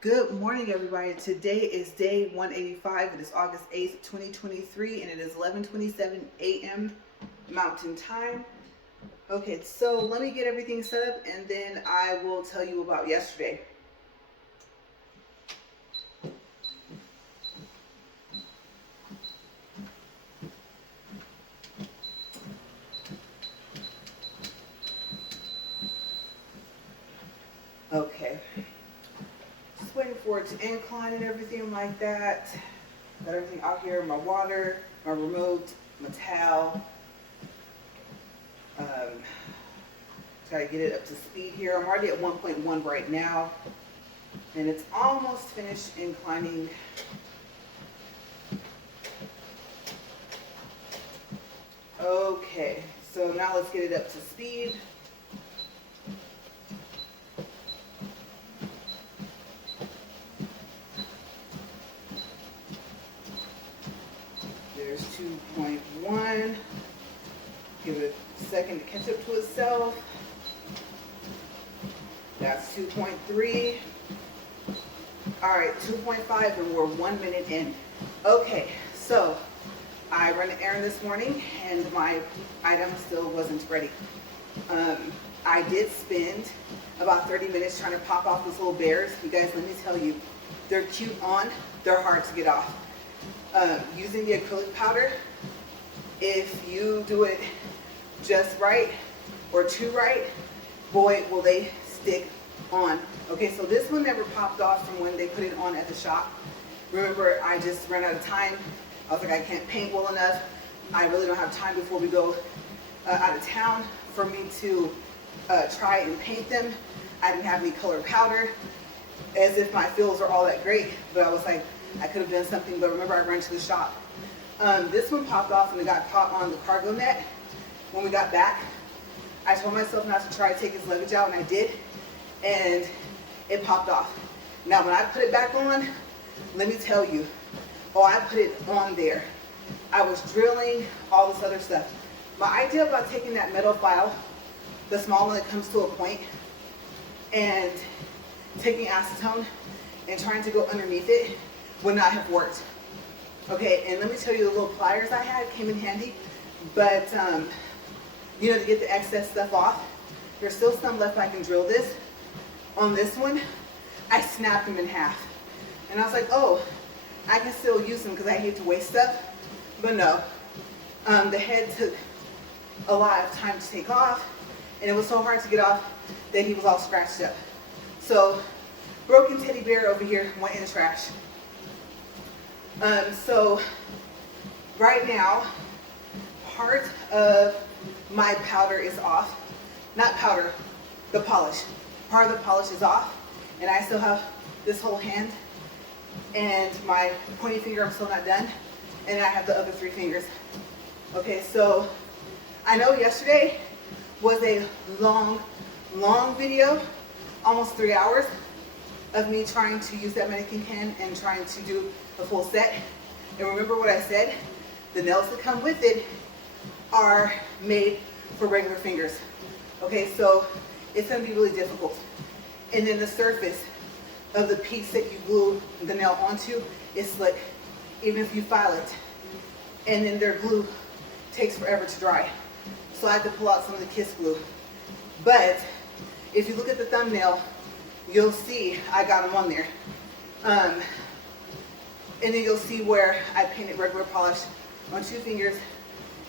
Good morning, everybody. Today is day 185. It is August 8th, 2023, and it is 11:27 a.m. Mountain Time. Okay, so let me get everything set up, and then I will tell you about yesterday. Okay, just waiting for it to incline and everything like that. Got everything out here, my water, my remote, my towel. Try to get it up to speed here. I'm already at 1.1 right now, and it's almost finished inclining. Okay, so now let's get it up to speed. There's 2.1. Give it a second to catch up to itself. That's 2.3. All right, 2.5, and we're 1 minute in. Okay, so I ran an errand this morning, and my item still wasn't ready. I did spend about 30 minutes trying to pop off those little bears. You guys, let me tell you, they're cute on, they're hard to get off. Using the acrylic powder, if you do it just right or too right, boy, will they stick on. Okay, so this one never popped off from when they put it on at the shop. Remember, I just ran out of time. I was like, I can't paint well enough. I really don't have time before we go out of town for me to try and paint them. I didn't have any colored powder, as if my fills are all that great, but I was like, I could have done something, but remember, I ran to the shop. This one popped off and it got caught on the cargo net. When we got back, I told myself not to try to take his luggage out, and I did, and it popped off. Now, when I put it back on, let me tell you, I put it on there. I was drilling, all this other stuff. My idea about taking that metal file, the small one that comes to a point, and taking acetone and trying to go underneath it would not have worked. Okay, and let me tell you, the little pliers I had came in handy, but you know, to get the excess stuff off, there's still some left. I can drill this. On this one, I snapped them in half. And I was like, oh, I can still use them because I hate to waste stuff. But no, the head took a lot of time to take off, and it was so hard to get off that he was all scratched up. So, broken teddy bear over here went in the trash. So, right now, part of my powder is off. Not powder, the polish. Part of the polish is off, and I still have this whole hand, and my pointy finger I'm still not done, and I have the other 3 fingers. Okay, so I know yesterday was a long video, almost 3 hours of me trying to use that mannequin pen and trying to do a full set. And remember what I said, the nails that come with it are made for regular fingers. Okay, so it's gonna be really difficult. And then the surface of the piece that you glue the nail onto is slick, even if you file it. And then their glue takes forever to dry. So I had to pull out some of the kiss glue. But if you look at the thumbnail, you'll see I got them on there. And then you'll see where I painted regular polish on 2 fingers,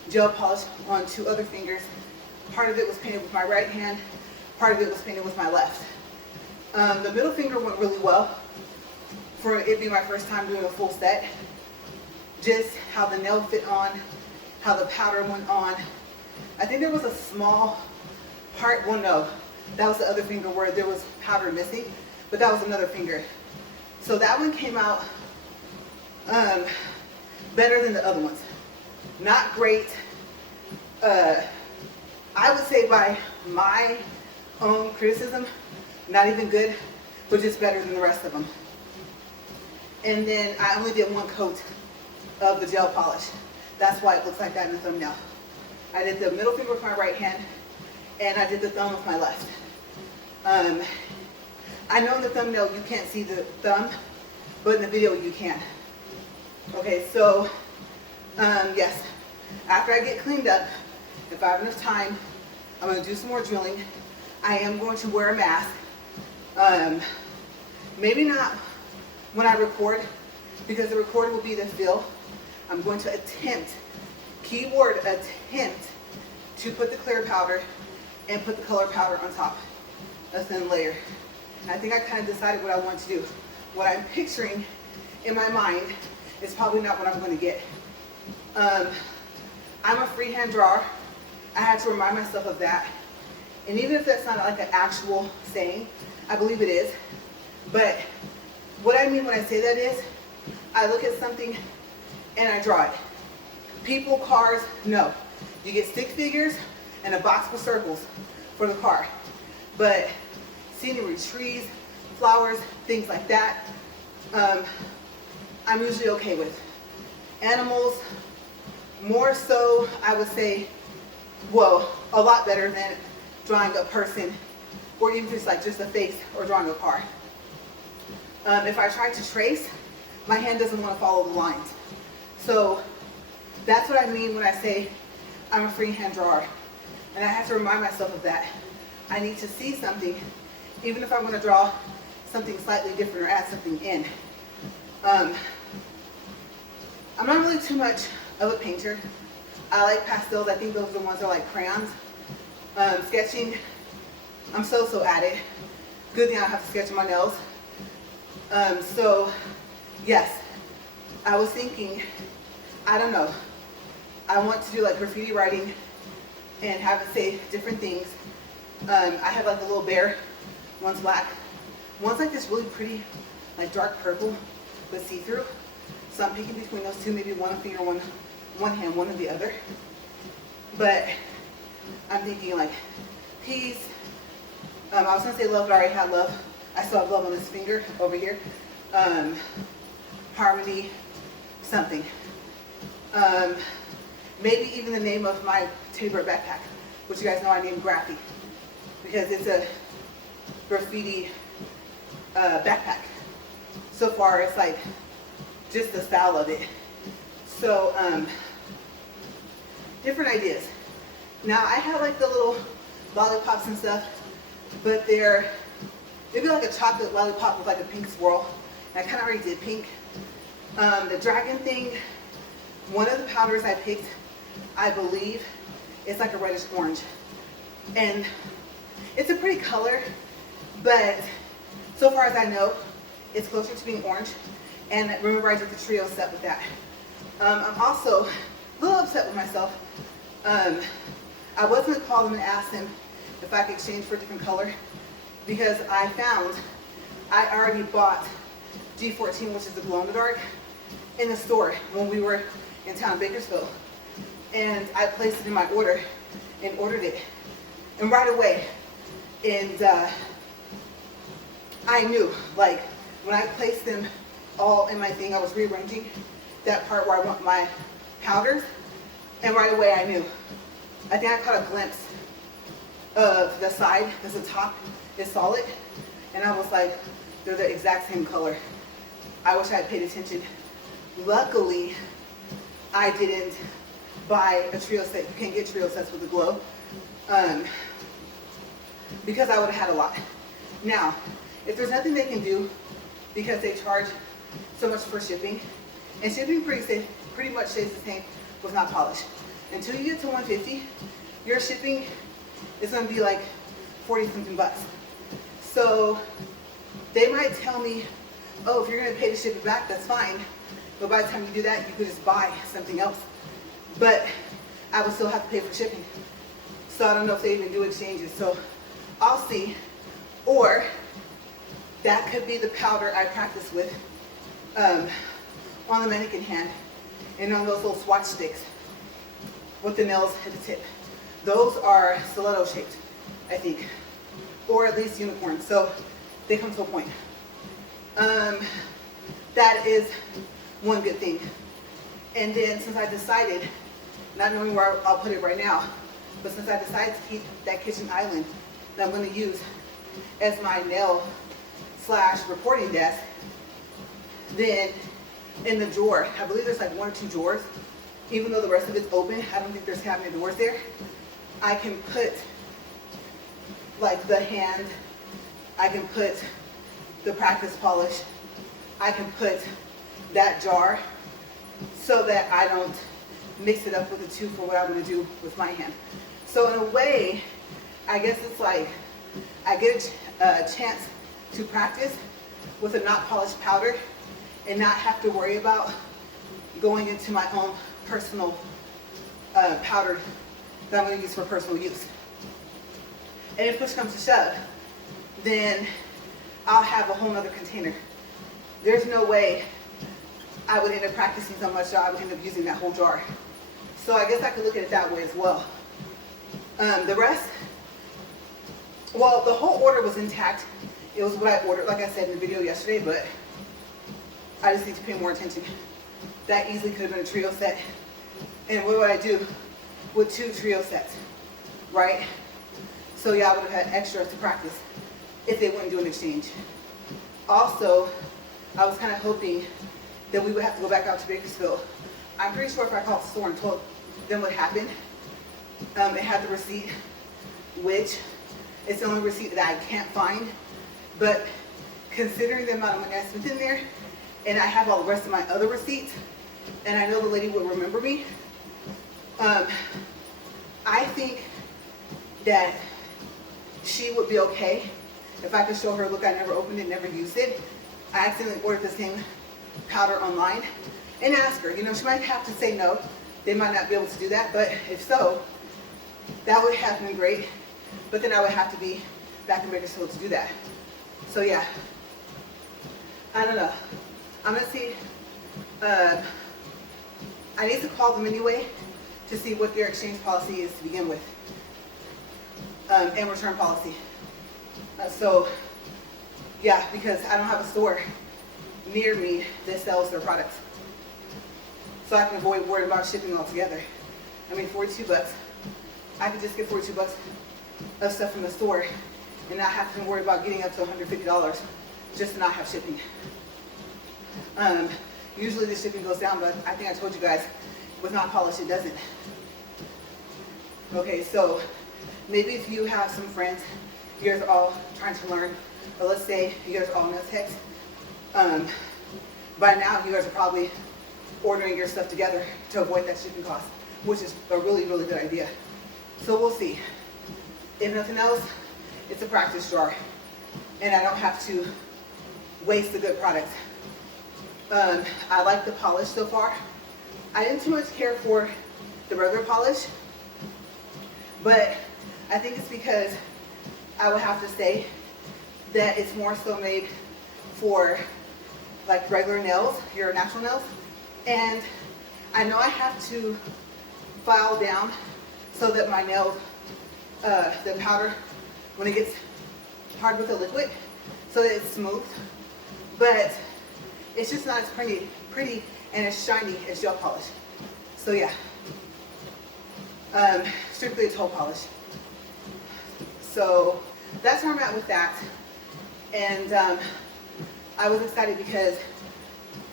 gel polish on 2 other fingers. Part of it was painted with my right hand, part of it was painted with my left. The middle finger went really well for it being my first time doing a full set. Just how the nail fit on, how the powder went on. I think there was a small part, well no, that was the other finger where there was powder missing, but that was another finger. So that one came out better than the other ones. Not great. I would say by my own criticism, not even good, but just better than the rest of them. And then I only did 1 coat of the gel polish. That's why it looks like that in the thumbnail. I did the middle finger with my right hand, and I did the thumb with my left. I know in the thumbnail you can't see the thumb, but in the video you can. Okay, so yes, after I get cleaned up, if I have enough time, I'm going to do some more drilling. I am going to wear a mask. Maybe not when I record, because the recording will be the feel. I'm going to attempt, keyword attempt, to put the clear powder and put the color powder on top, a thin layer. And I think I kind of decided what I want to do. What I'm picturing in my mind is probably not what I'm going to get. I'm a freehand drawer. I had to remind myself of that. And even if that's not like an actual saying, I believe it is. But what I mean when I say that is, I look at something and I draw it. People, cars, no. You get stick figures and a box with circles for the car. But scenery, trees, flowers, things like that, I'm usually okay with. Animals, more so, I would say, well, a lot better than drawing a person, or even just like just a face, or drawing a car. If I try to trace, my hand doesn't want to follow the lines. So that's what I mean when I say I'm a freehand drawer. And I have to remind myself of that. I need to see something, even if I want to draw something slightly different or add something in. I'm not really too much of a painter. I like pastels. I think those are the ones that are like crayons. Sketching, I'm so at it. Good thing I don't have to sketch on my nails. So, yes, I was thinking, I don't know, I want to do like graffiti writing and have it say different things. I have like a little bear, one's black, one's like this really pretty, like dark purple, but see-through. So I'm picking between those two, maybe one finger, one hand, one or the other. But I'm thinking like peace. I was gonna say love, but I already had love. I still have love on this finger over here. Harmony, something. Maybe even the name of my teddy bear backpack, which you guys know I named Graffy, because it's a graffiti backpack. So far, it's like just the style of it. So, different ideas. Now, I have like the little lollipops and stuff, but they're maybe like a chocolate lollipop with like a pink swirl. And I kind of already did pink. The dragon thing, one of the powders I picked, I believe, it's like a reddish orange. And it's a pretty color, but so far as I know, it's closer to being orange. And remember, I did the trio set with that. I'm also a little upset with myself. I was going to call them and ask them if I could exchange for a different color, because I found I already bought G14, which is the glow in the dark, in the store when we were in town, Bakersfield. And I placed it in my order and ordered it. And right away, and I knew, like, when I placed them all in my thing, I was rearranging that part where I want my powders, and right away I knew. I think I caught a glimpse of the side, because the top is solid, and I was like, they're the exact same color. I wish I had paid attention. Luckily, I didn't buy a trio set. You can't get trio sets with the glow, because I would have had a lot. Now, if there's nothing they can do, because they charge so much for shipping, and shipping pretty much stays the same with not polished. Until you get to 150, your shipping is going to be like 40 something bucks. So they might tell me, oh, if you're going to pay to ship it back, that's fine. But by the time you do that, you could just buy something else. But I would still have to pay for shipping. So I don't know if they even do exchanges. So I'll see. Or that could be the powder I practice with on the mannequin hand and on those little swatch sticks with the nails at the tip. Those are stiletto shaped, I think, or at least unicorn. So they come to a point. That is one good thing. And then since I decided, not knowing where I'll put it right now, but since I decided to keep that kitchen island that I'm going to use as my nail / recording desk, then in the drawer, I believe there's like 1 or 2 drawers, even though the rest of it's open, I don't think there's cabinet doors there, I can put like the hand, I can put the practice polish, I can put that jar so that I don't mix it up with the two for what I'm going to do with my hand. So in a way, I guess it's like I get a chance to practice with a not polished powder and not have to worry about going into my own personal powder that I'm going to use for personal use. And if push comes to shove, then I'll have a whole nother container. There's no way I would end up practicing so much that I would end up using that whole jar. So I guess I could look at it that way as well. The rest, well, the whole order was intact. It was what I ordered, like I said in the video yesterday, but I just need to pay more attention. That easily could have been a trio set. And what would I do with 2 trio sets, right? So yeah, I would have had extra to practice if they wouldn't do an exchange. Also, I was kind of hoping that we would have to go back out to Bakersfield. I'm pretty sure if I called the store and told them what happened, it had the receipt, which is the only receipt that I can't find. But considering the amount of money I spent in there, and I have all the rest of my other receipts, and I know the lady will remember me, I think that she would be okay if I could show her, look, I never opened it, never used it. I accidentally ordered the same powder online, and ask her. You know, she might have to say no. They might not be able to do that, but if so, that would have been great. But then I would have to be back in Bakersfield to do that. So yeah, I don't know. I'm gonna see. I need to call them anyway to see what their exchange policy is to begin with, and return policy. So yeah, because I don't have a store near me that sells their products. So I can avoid worrying about shipping altogether. I mean, 42 bucks. I could just get 42 bucks of stuff from the store and not have to worry about getting up to $150 just to not have shipping. Usually the shipping goes down, but I think I told you guys, with not polished, it doesn't. Okay, so maybe if you have some friends, you guys are all trying to learn, or let's say you guys are all nail techs, by now you guys are probably ordering your stuff together to avoid that shipping cost, which is a really, really good idea. So we'll see. If nothing else, it's a practice jar, and I don't have to waste the good products. I like the polish so far. I didn't too much care for the regular polish, but I think it's because I would have to say that it's more so made for like regular nails, your natural nails. And I know I have to file down so that my nails, the powder, when it gets hard with the liquid, so that it's smooth. But it's just not as pretty and as shiny as gel polish. So yeah, strictly a toe polish. So that's where I'm at with that. And I was excited because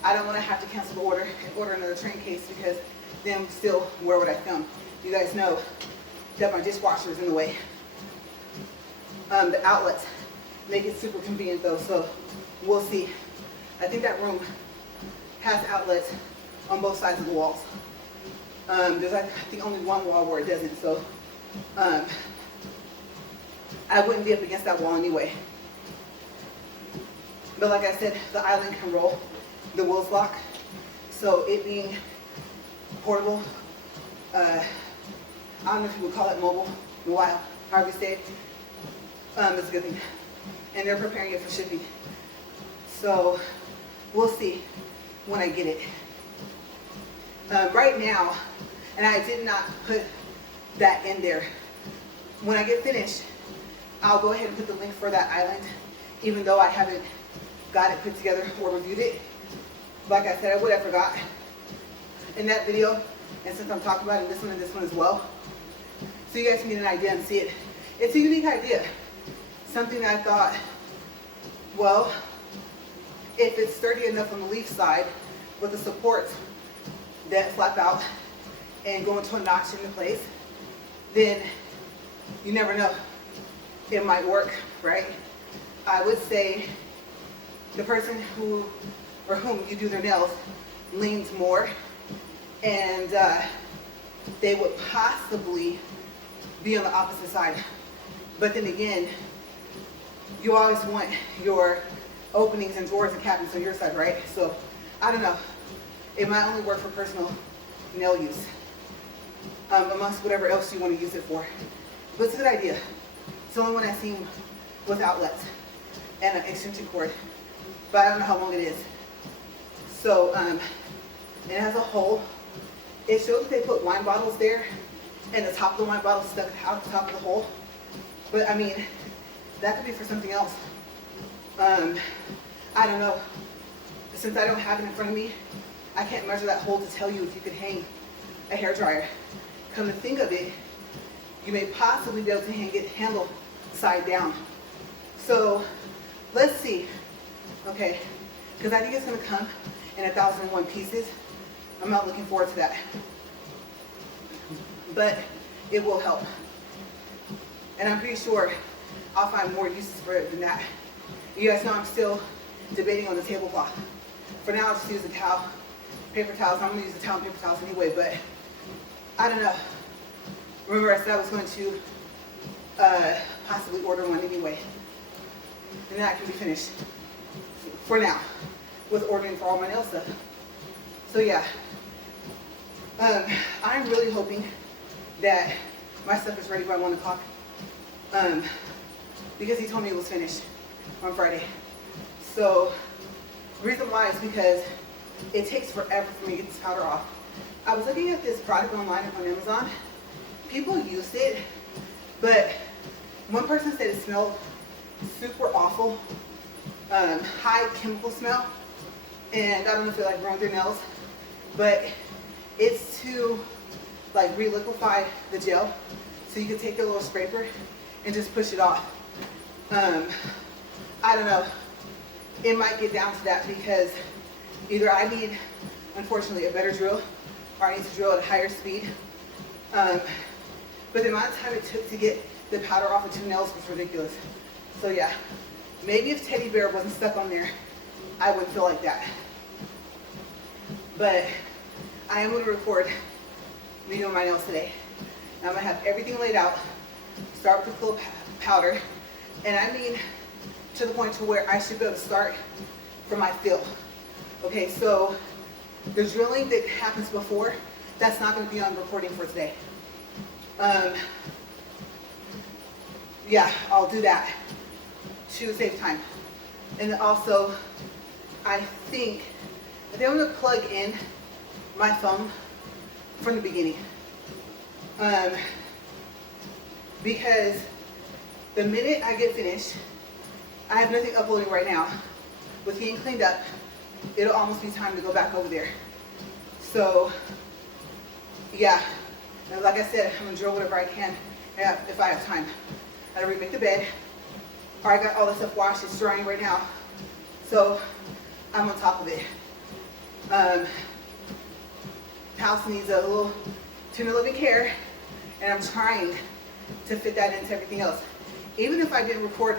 I don't want to have to cancel the order and order another train case, because then still, where would I film? You guys know that my dishwasher is in the way. The outlets make it super convenient though, so we'll see. I think that room has outlets on both sides of the walls. There's I think only one wall where it doesn't, so I wouldn't be up against that wall anyway. But like I said, the island can roll, the wheels lock, so it being portable, I don't know if you would call it mobile, however you say it, it's a good thing. And they're preparing it for shipping. So we'll see when I get it. Right now, and I did not put that in there, when I get finished, I'll go ahead and put the link for that island, even though I haven't got it put together or reviewed it. Like I said, I would have forgot in that video, and since I'm talking about it, this one and this one as well, so you guys can get an idea and see it. It's a unique idea, something that I thought, well, if it's sturdy enough on the leaf side with the supports that flap out and go into a notch into place, then you never know. It might work, right? I would say the person who or whom you do their nails leans more, and they would possibly be on the opposite side. But then again, you always want your openings and drawers and cabinets on your side, right? So I don't know. It might only work for personal nail use, amongst whatever else you want to use it for. But it's a good idea. It's the only one I've seen with outlets and an extension cord, but I don't know how long it is. So it has a hole. It shows that they put wine bottles there, and the top of the wine bottle stuck out the top of the hole. But I mean, that could be for something else. I don't know. Since I don't have it in front of me, I can't measure that hole to tell you if you could hang a hairdryer. Come to think of it, you may possibly be able to hang it handle side down. So let's see. Okay, because I think it's going to come in 1,001 pieces. I'm not looking forward to that, but it will help. And I'm pretty sure I'll find more uses for it than that. You guys know I'm still debating on the tablecloth. For now, I'll just use the towel, paper towels. I'm going to use the towel and paper towels anyway, but I don't know. Remember, I said I was going to possibly order one anyway. And then I can be finished for now with ordering for all my nail stuff. So yeah, I'm really hoping that my stuff is ready by 1 o'clock because he told me it was finished on Friday. So the reason why is because it takes forever for me to get this powder off. I was looking at this product online on Amazon. People used it, but one person said it smelled super awful, high chemical smell, and I don't know if it like ruined their nails, but it's to like re-liquefy the gel, so you can take a little scraper and just push it off. I don't know. It might get down to that because either I need, unfortunately, a better drill, or I need to drill at a higher speed. But the amount of time it took to get the powder off of 2 nails was ridiculous. So yeah, maybe if Teddy Bear wasn't stuck on there, I wouldn't feel like that. But I am going to record me doing my nails today. I'm going to have everything laid out, start with the cool powder, and I mean to the point to where I should be able to start from my fill. Okay, so the drilling that happens before, that's not going to be on recording for today. Yeah, I'll do that to save time. And also, I think I'm going to plug in my phone from the beginning. Because the minute I get finished, I have nothing uploading right now. With getting cleaned up, it'll almost be time to go back over there. So, yeah, and like I said, I'm gonna drill whatever I can if I have time. I gotta remake the bed. Or I got all this stuff washed, it's drying right now. So, I'm on top of it. House needs a little tender loving care, and I'm trying to fit that into everything else. Even if I didn't record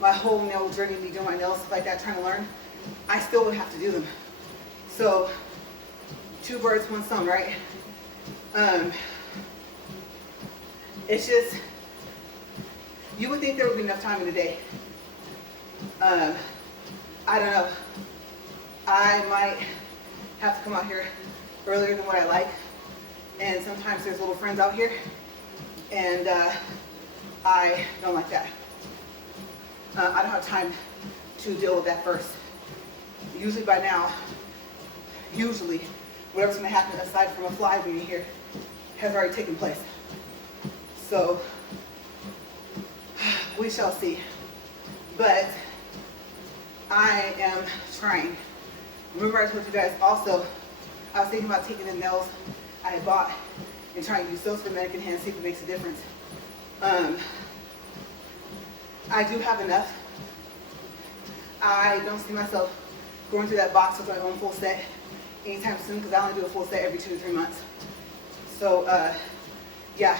my whole nail journey, me doing my nails, stuff like that, trying to learn, I still would have to do them. So, 2 birds, 1 stone, right? It's just, you would think there would be enough time in the day. I don't know. I might have to come out here earlier than what I like. And sometimes there's little friends out here, and I don't like that. I don't have time to deal with that first. Usually by now, whatever's going to happen aside from a fly being here has already taken place. So, we shall see. But I am trying. Remember I told you guys also, I was thinking about taking the nails I had bought and trying to use those for mannequin hands, see if it makes a difference. I do have enough. I don't see myself going through that box with my own full set anytime soon, because I only do a full set every 2 to 3 months. So yeah,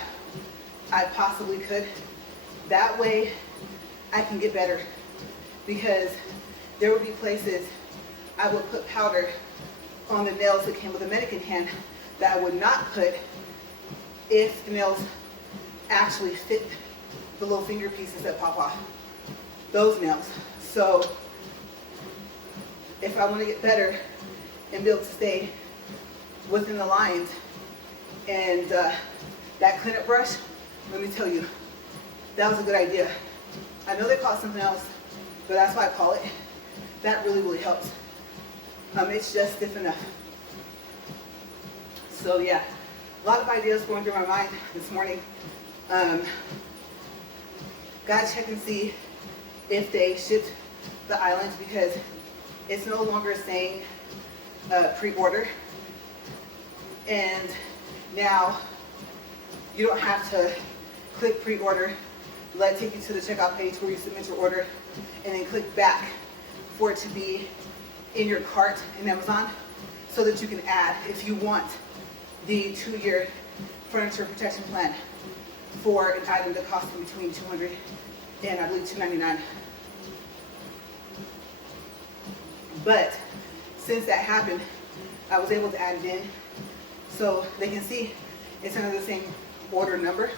I possibly could. That way I can get better, because there would be places I would put powder on the nails that came with a mannequin hand that I would not put if the nails actually fit the little finger pieces that pop off, those nails. So if I want to get better and be able to stay within the lines, and that cleanup brush, let me tell you, that was a good idea. I know they call it something else, but that's why I call it. That really, really helps. It's just stiff enough. So yeah, a lot of ideas going through my mind this morning. Gotta check and see if they shipped the island, because it's no longer saying pre-order. And now you don't have to click pre-order, let it take you to the checkout page where you submit your order, and then click back for it to be in your cart in Amazon, so that you can add, if you want, the 2-year furniture protection plan for an item that costs between $200 and I believe $299. But since that happened, I was able to add it in, so they can see it's under the same order number,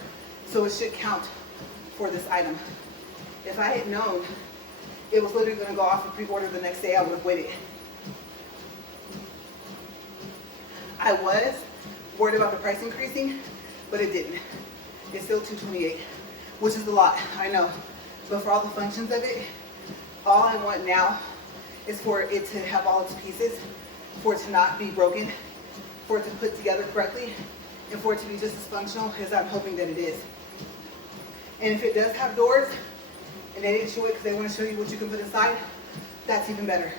so it should count for this item. If I had known it was literally going to go off and pre-order the next day, I would have waited. I was worried about the price increasing, but it didn't. It's still $228, which is a lot, I know. But for all the functions of it, all I want now is for it to have all its pieces, for it to not be broken, for it to put together correctly, and for it to be just as functional as I'm hoping that it is. And if it does have doors, and they didn't show it because they want to show you what you can put inside, that's even better.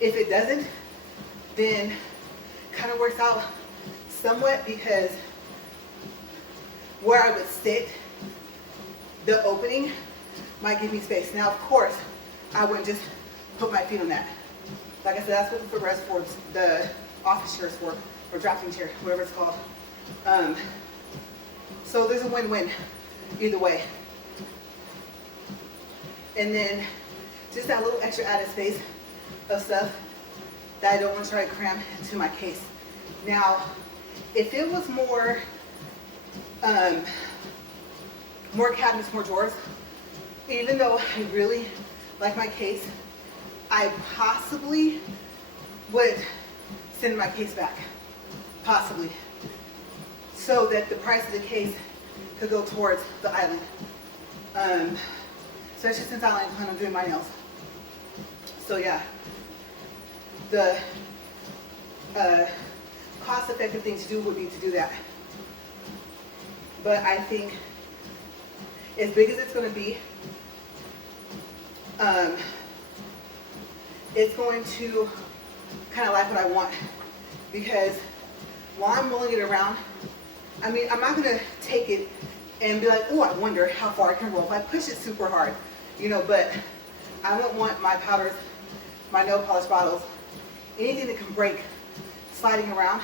If it doesn't, then kind of works out somewhat, because where I would sit, the opening might give me space. Now, of course, I wouldn't just put my feet on that. Like I said, that's what the footrest for, the office chairs for, or drafting chair, whatever it's called. So there's a win-win either way. And then just that little extra added space of stuff that I don't want to try to cram into my case. Now, if it was more cabinets, more drawers, even though I really like my case, I possibly would send my case back, possibly, so that the price of the case could go towards the island, especially since I only plan on doing my nails. So yeah, the cost-effective thing to do would be to do that. But I think as big as it's going to be, it's going to kind of like what I want, because while I'm rolling it around, I mean, I'm not going to take it and be like, oh, I wonder how far I can roll if I push it super hard, you know, but I don't want my powders, my nail polish bottles, anything that can break sliding around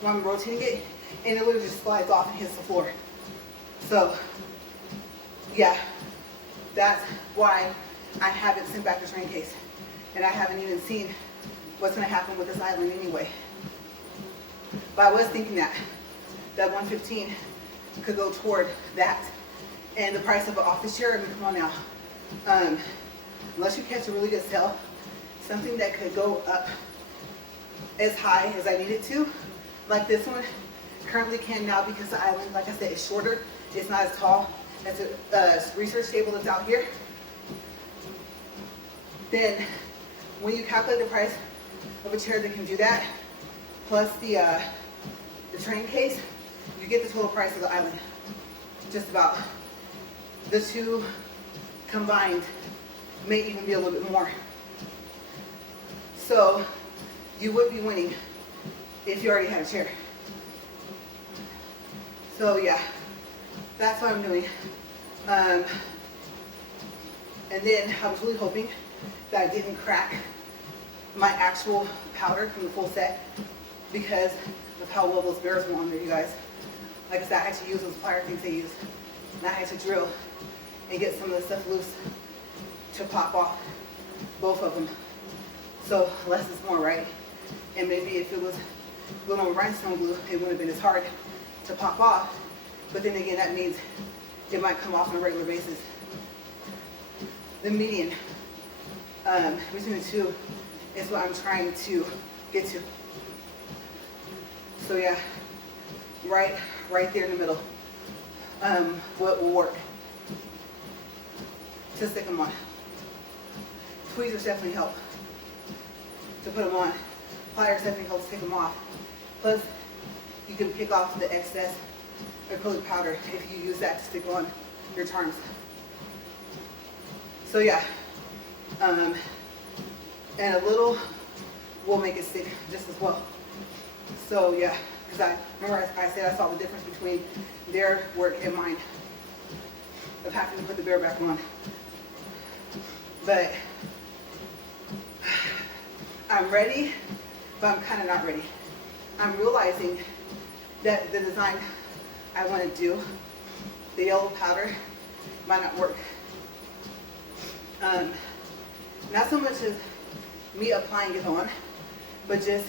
while I'm rotating it, and it literally just slides off and hits the floor. So yeah, that's why I haven't sent back the train case, and I haven't even seen what's going to happen with this island anyway. But I was thinking that $115 could go toward that, and the price of an office chair. I mean, come on now, unless you catch a really good sale, something that could go up as high as I need it to, like this one currently can now, because the island, like I said, is shorter. It's not as tall as a research table that's out here. Then when you calculate the price of a chair that can do that, plus the train case, you get the total price of the island. Just about. The two combined may even be a little bit more. So you would be winning if you already had a chair. So yeah, that's what I'm doing. And then I was really hoping that I didn't crack my actual powder from the full set because of how well those bears were on there, you guys. Like I said, I had to use those plier things they use. And I had to drill and get some of the stuff loose to pop off both of them. So less is more, right? And maybe if it was glued on rhinestone glue, it wouldn't have been as hard to pop off. But then again, that means it might come off on a regular basis. The median between the two is what I'm trying to get to. So yeah, right there in the middle. What will work to stick them on. Tweezers definitely help to put them on. Pliers definitely help to take them off. Plus, you can pick off the excess acrylic powder if you use that to stick on your charms. So yeah, and a little will make it stick just as well. So yeah, because I remember I said I saw the difference between their work and mine of having to put the bear back on. But I'm ready, but I'm kind of not ready. I'm realizing that the design I want to do, the yellow powder, might not work. Not so much as me applying it on, but just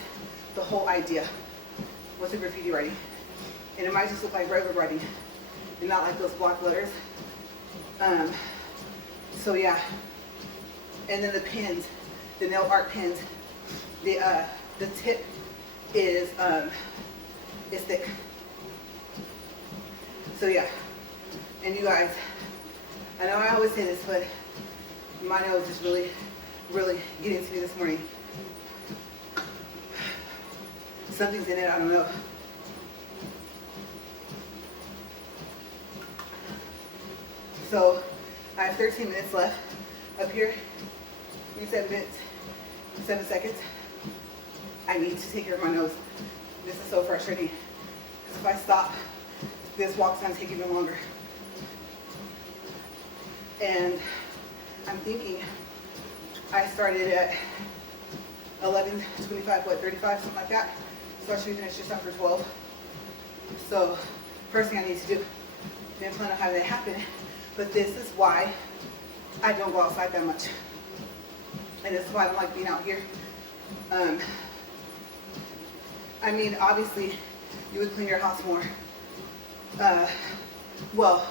the whole idea was the graffiti writing. And it might just look like regular writing and not like those block letters. So yeah. And then the pins, the nail art pins, the tip is thick. So yeah. And you guys, I know I always say this, but my nails just really getting to me this morning. Something's in it, I don't know. So I have 13 minutes left up here. 27 minutes, 7 seconds. I need to take care of my nose. This is so frustrating. Because if I stop, this walk's gonna take even longer. And I'm thinking I started at 11:25, 35, something like that. So I should finish just after 12. So first thing I need to do, didn't plan on having that happen, but this is why I don't go outside that much. And this is why I don't like being out here. I mean, obviously, you would clean your house more. Well,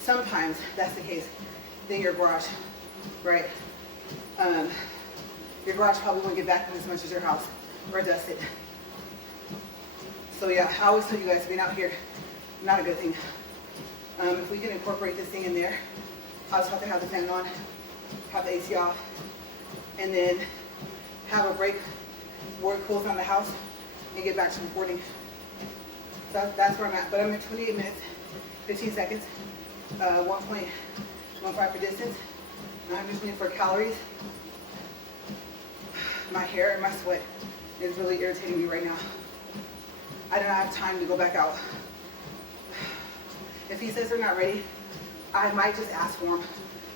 sometimes that's the case than your garage, right? Your garage probably won't get vacuumed as much as your house or dusted. So yeah, I always tell you guys, being out here, not a good thing. If we can incorporate this thing in there, I'll just have to have the fan on, have the AC off, and then have a break where it cools down the house and get back to recording. So that's where I'm at. But I'm at 28 minutes, 15 seconds, 1.15 for distance. Now I'm just looking for calories. My hair and my sweat is really irritating me right now. I don't have time to go back out. If he says they're not ready, I might just ask for them.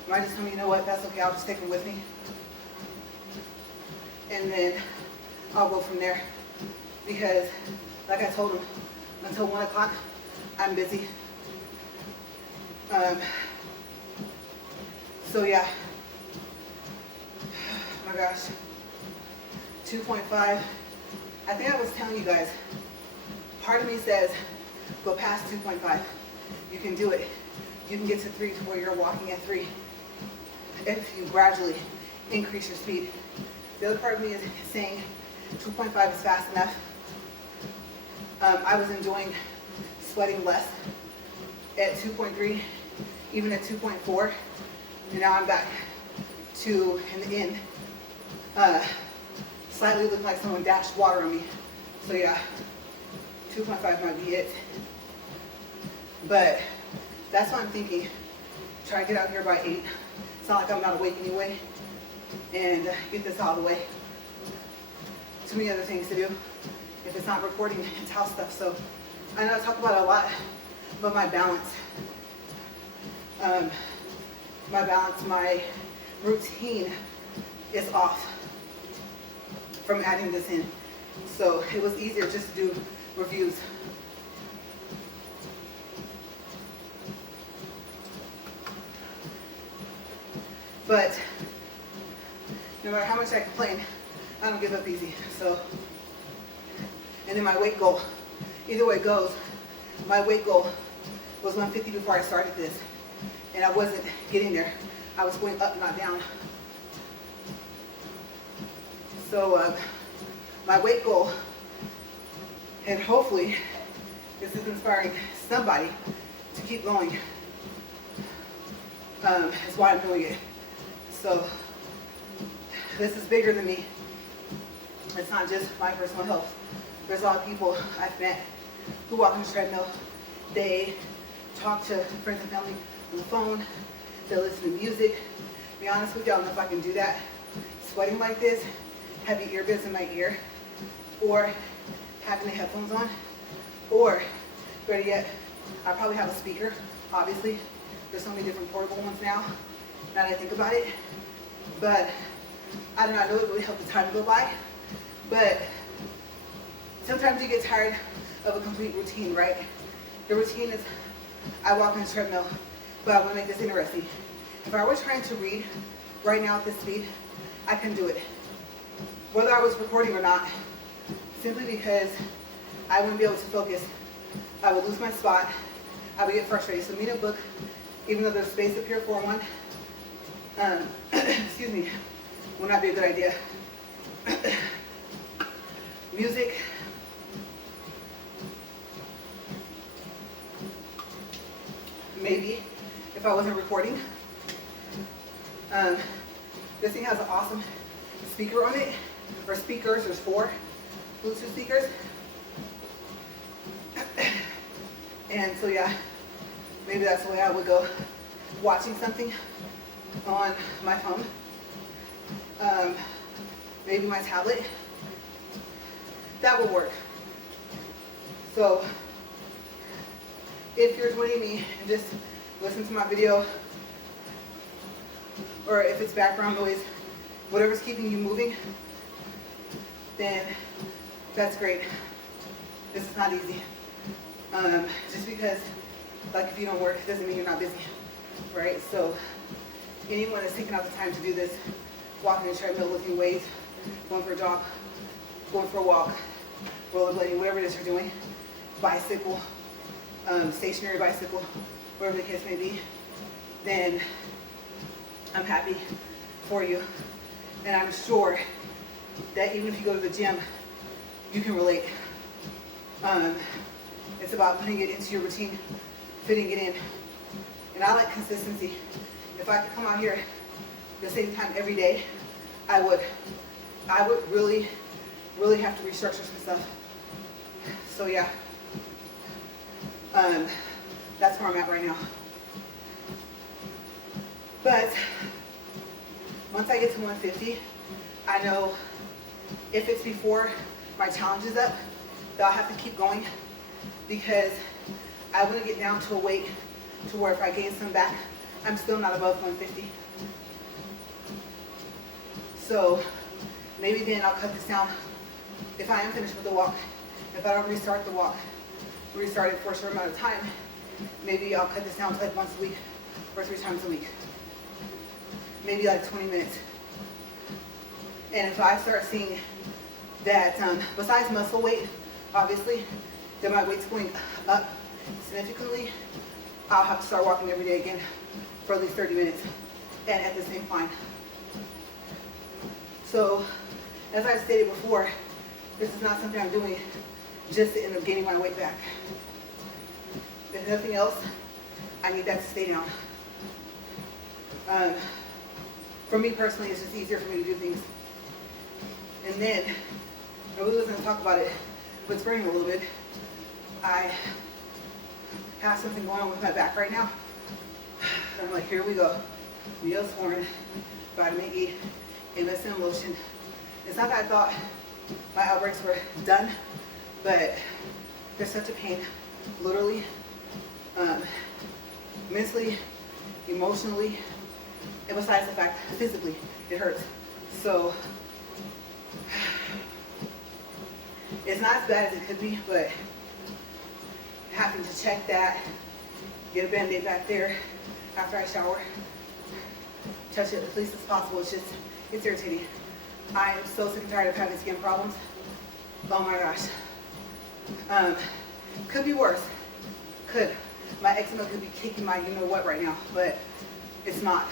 I might just tell me, you know what, that's okay, I'll just take them with me. And then I'll go from there. Because, like I told him, until 1 o'clock, I'm busy. So yeah. Oh my gosh. 2.5. I think I was telling you guys, part of me says, go past 2.5. You can do it. You can get to 3 to where you're walking at 3 if you gradually increase your speed. The other part of me is saying 2.5 is fast enough. I was enjoying sweating less at 2.3, even at 2.4, and now I'm back to, in the end, slightly looking like someone dashed water on me. So yeah, 2.5 might be it. But that's what I'm thinking. Try to get out here by 8. It's not like I'm not awake anyway. And get this out of the way. Too many other things to do. If it's not recording, it's house stuff. So I know I talk about it a lot, but my balance. um, my balance, my routine is off from adding this in. So it was easier just to do reviews. But no matter how much I complain, I don't give up easy. So, and then my weight goal, either way it goes, my weight goal was 150 before I started this. And I wasn't getting there. I was going up, not down. So my weight goal, and hopefully this is inspiring somebody to keep going, is why I'm doing it. So this is bigger than me. It's not just my personal health. There's a lot of people I've met who walk on the treadmill. They talk to friends and family on the phone. They listen to music. To be honest with you, I don't know if I can do that. Sweating like this, having earbuds in my ear, or having the headphones on, or better yet, I probably have a speaker, obviously. There's so many different portable ones now that I think about it. But I do not know it would help the time go by. But sometimes you get tired of a complete routine, right? The routine is I walk on the treadmill, but I want to make this interesting. If I were trying to read right now at this speed, I couldn't do it. Whether I was recording or not, simply because I wouldn't be able to focus. I would lose my spot. I would get frustrated. So reading a book, even though there's space up here for one, excuse me, would not be a good idea. Music. Maybe, if I wasn't recording. This thing has an awesome speaker on it, or speakers, there's 4 Bluetooth speakers. And so yeah, maybe that's the way I would go, watching something on my phone. Maybe my tablet. That would work. So if you're joining me and just listen to my video, or if it's background noise, whatever's keeping you moving, then that's great. This is not easy. Just because, like, if you don't work, doesn't mean you're not busy, right? So anyone that's taking out the time to do this, walking the treadmill, lifting weights, going for a jog, going for a walk, rollerblading, whatever it is you're doing, bicycle, stationary bicycle, whatever the case may be, then I'm happy for you. And I'm sure that even if you go to the gym, you can relate. It's about putting it into your routine, fitting it in. And I like consistency. If I could come out here at the same time every day, I would really have to restructure some stuff. So yeah, that's where I'm at right now. But once I get to 150, I know if it's before my challenge is up, that I'll have to keep going, because I want to get down to a weight to where if I gain some back, I'm still not above 150. So maybe then I'll cut this down. If I am finished with the walk, if I don't restart the walk, restart it for a short amount of time, maybe I'll cut this down to like once a week or 3 times a week. Maybe like 20 minutes. And if I start seeing that, besides muscle weight, obviously, that my weight's going up significantly, I'll have to start walking every day again for at least 30 minutes and at the same incline. So, as I stated before, this is not something I'm doing just to end up gaining my weight back. If nothing else, I need that to stay down. For me personally, it's just easier for me to do things. And then, I really wasn't going to talk about it, but it's burning a little bit. I have something going on with my back right now. And I'm like, here we go. Neosporin, vitamin E, MSM lotion. It's not that I thought my outbreaks were done, but there's such a pain, literally, mentally emotionally, and besides the fact, physically, it hurts. So it's not as bad as it could be, but having to check that, get a Band-Aid back there after I shower, touch it as least as possible, it's irritating. I am so sick and tired of having skin problems. Oh my gosh. Could be worse. Could. My eczema could be kicking my you know what right now, but it's not.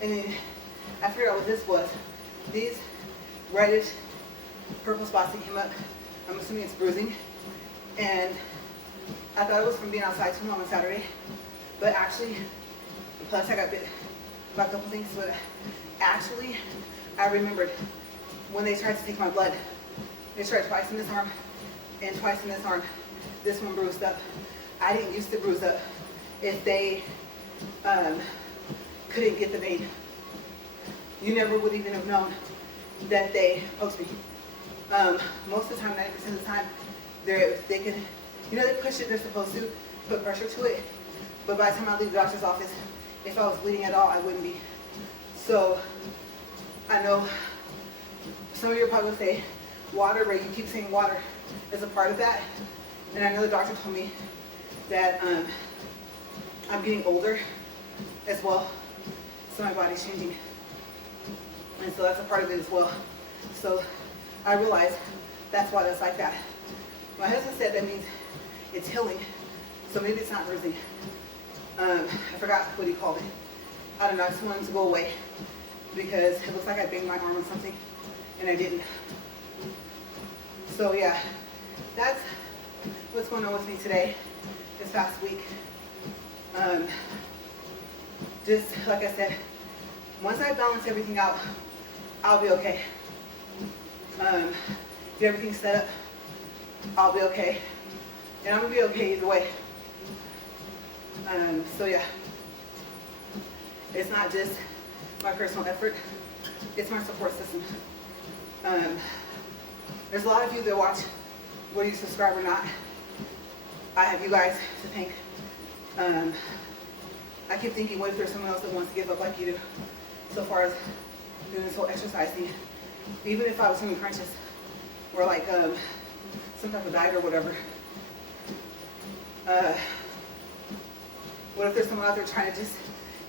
And then I figured out what this was. These reddish purple spots that came up, I'm assuming it's bruising. And I thought it was from being outside too long on Saturday. But actually, plus I got bit by a couple things, but actually I remembered when they tried to take my blood. They tried twice in this arm and twice in this arm. This one bruised up. I didn't used to bruise up if they couldn't get the vein. You never would even have known that they poked me. Most of the time, 90% of the time, they can, they push it, they're supposed to put pressure to it. But by the time I leave the doctor's office, if I was bleeding at all, I wouldn't be. So I know some of you are probably going to say, water, right? You keep saying water is a part of that. And I know the doctor told me that I'm getting older as well, so my body's changing. And so that's a part of it as well. So I realized that's why that's like that. My husband said that means it's healing, so maybe it's not bruising. I forgot what he called it. I don't know, I just wanted it to go away because it looks like I banged my arm on something and I didn't. So yeah, that's what's going on with me today, this past week. Just like I said, once I balance everything out, I'll be okay. Get everything set up, I'll be okay. And I'm gonna be okay either way. So yeah, it's not just my personal effort, it's my support system. There's a lot of you that watch, whether you subscribe or not. I have you guys to thank. I keep thinking, what if there's someone else that wants to give up like you do, so far as doing this whole exercise thing? Even if I was doing crunches, or like some type of diet or whatever. What if there's someone out there trying to just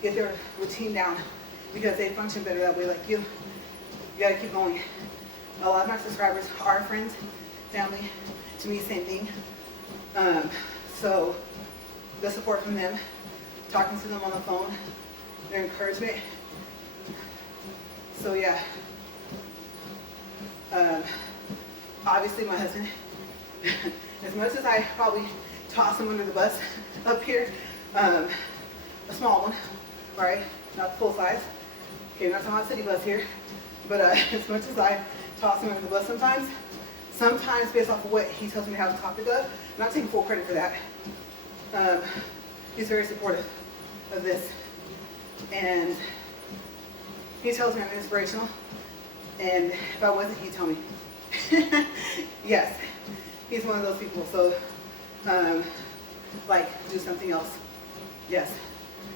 get their routine down because they function better that way like you? You gotta keep going. A lot of my subscribers are friends, family, to me, same thing. So the support from them, talking to them on the phone, their encouragement. So yeah, obviously my husband, as much as I probably toss him under the bus up here, a small one, all right, not full size. Okay, not talking about city bus here, but as much as I toss him under the bus sometimes based off of what he tells me to have a topic of, I'm not taking full credit for that. He's very supportive of this, and he tells me I'm inspirational, and if I wasn't, he'd tell me. Yes, he's one of those people. So like, do something else. Yes,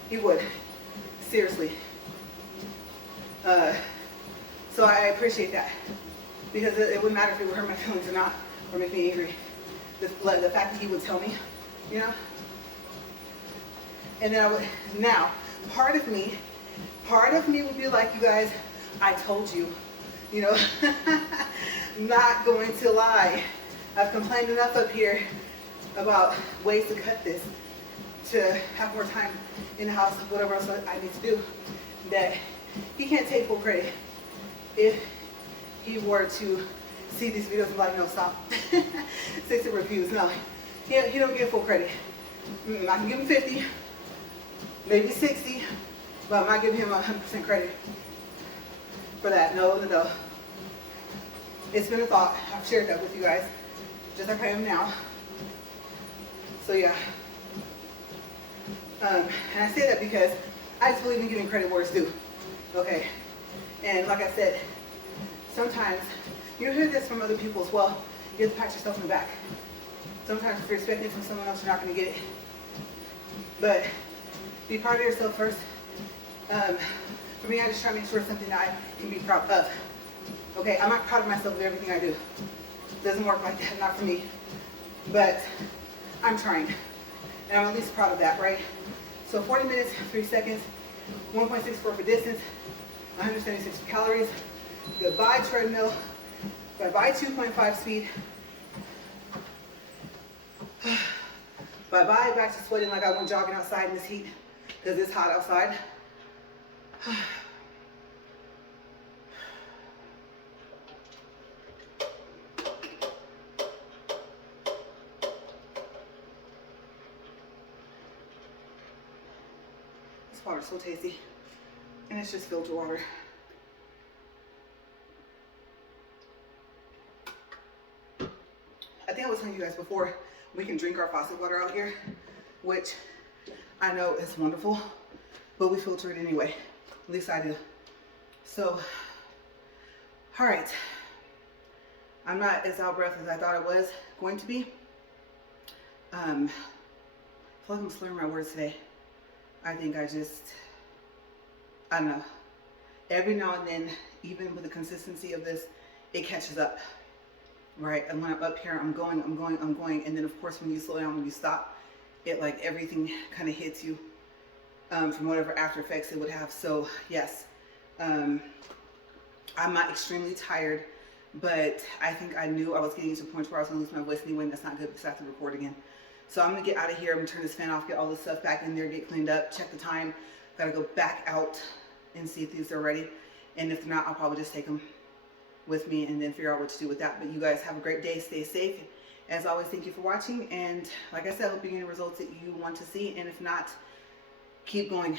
he would, seriously. So I appreciate that, because it wouldn't matter if it would hurt my feelings or not, or make me angry. The fact that he would tell me, and then now, part of me would be like, you guys, I told you, not going to lie. I've complained enough up here about ways to cut this, to have more time in the house, whatever else I need to do, that he can't take full credit if he were to see these videos and be like, no, stop. 60 reviews, no. He don't get full credit. I can give him 50, maybe 60, but I'm not giving him 100% credit for that. No. It's been a thought. I've shared that with you guys, just like I am now. So yeah. And I say that because I just believe in giving credit where it's due. Okay. And like I said, sometimes you hear this from other people as well. You have to pat yourself in the back. Sometimes if you're expecting it from someone else, you're not going to get it. But Be proud of yourself first. For me, I just try to make sure it's something that I can be proud of. Okay, I'm not proud of myself of everything I do. It doesn't work like that, not for me. But I'm trying. And I'm at least proud of that, right? So 40 minutes, 3 seconds, 1.64 for distance, 176 calories. Goodbye treadmill. Bye-bye 2.5 speed. Bye-bye back to sweating like I went jogging outside in this heat because it's hot outside. This water's so tasty, and it's just filtered water. I think I was telling you guys before, we can drink our faucet water out here, which I know is wonderful, but we filter it anyway. At least I do. So, all right. I'm not as out of breath as I thought I was going to be. I feel like I'm slurring my words today. I think I don't know. Every now and then, even with the consistency of this, it catches up. Right, and when I'm up here, I'm going, and then of course when you slow down, when you stop, it like everything kind of hits you from whatever after effects it would have. So yes, I'm not extremely tired, but I think I knew I was getting to a point where I was gonna lose my voice anyway, and that's not good because I have to record again. So I'm gonna get out of here. I'm gonna turn this fan off, get all this stuff back in there, get cleaned up, check the time. Gotta go back out and see if these are ready, and if they're not, I'll probably just take them with me and then figure out what to do with that. But you guys have a great day. Stay safe. As always, thank you for watching. And like I said, I hope you're getting the results that you want to see. And if not, keep going.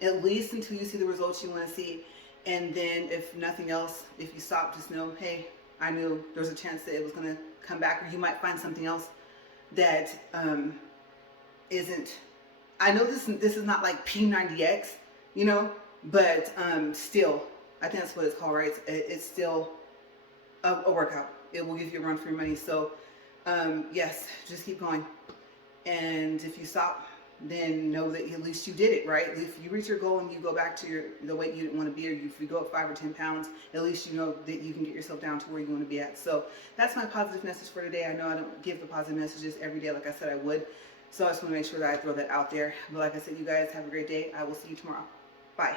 At least until you see the results you want to see. And then if nothing else, if you stop, just know, hey, I knew there was a chance that it was going to come back, or you might find something else that isn't. I know this is not like P90X, you know, but still, I think that's what it's called, right? It's still a workout. It will give you a run for your money. So yes, just keep going. And if you stop, then know that at least you did it, right? If you reach your goal and you go back to the weight you didn't want to be, or if you go up 5 or 10 pounds, at least you know that you can get yourself down to where you want to be at. So that's my positive message for today. I know I don't give the positive messages every day like I said I would. So I just want to make sure that I throw that out there. But like I said, you guys have a great day. I will see you tomorrow. Bye.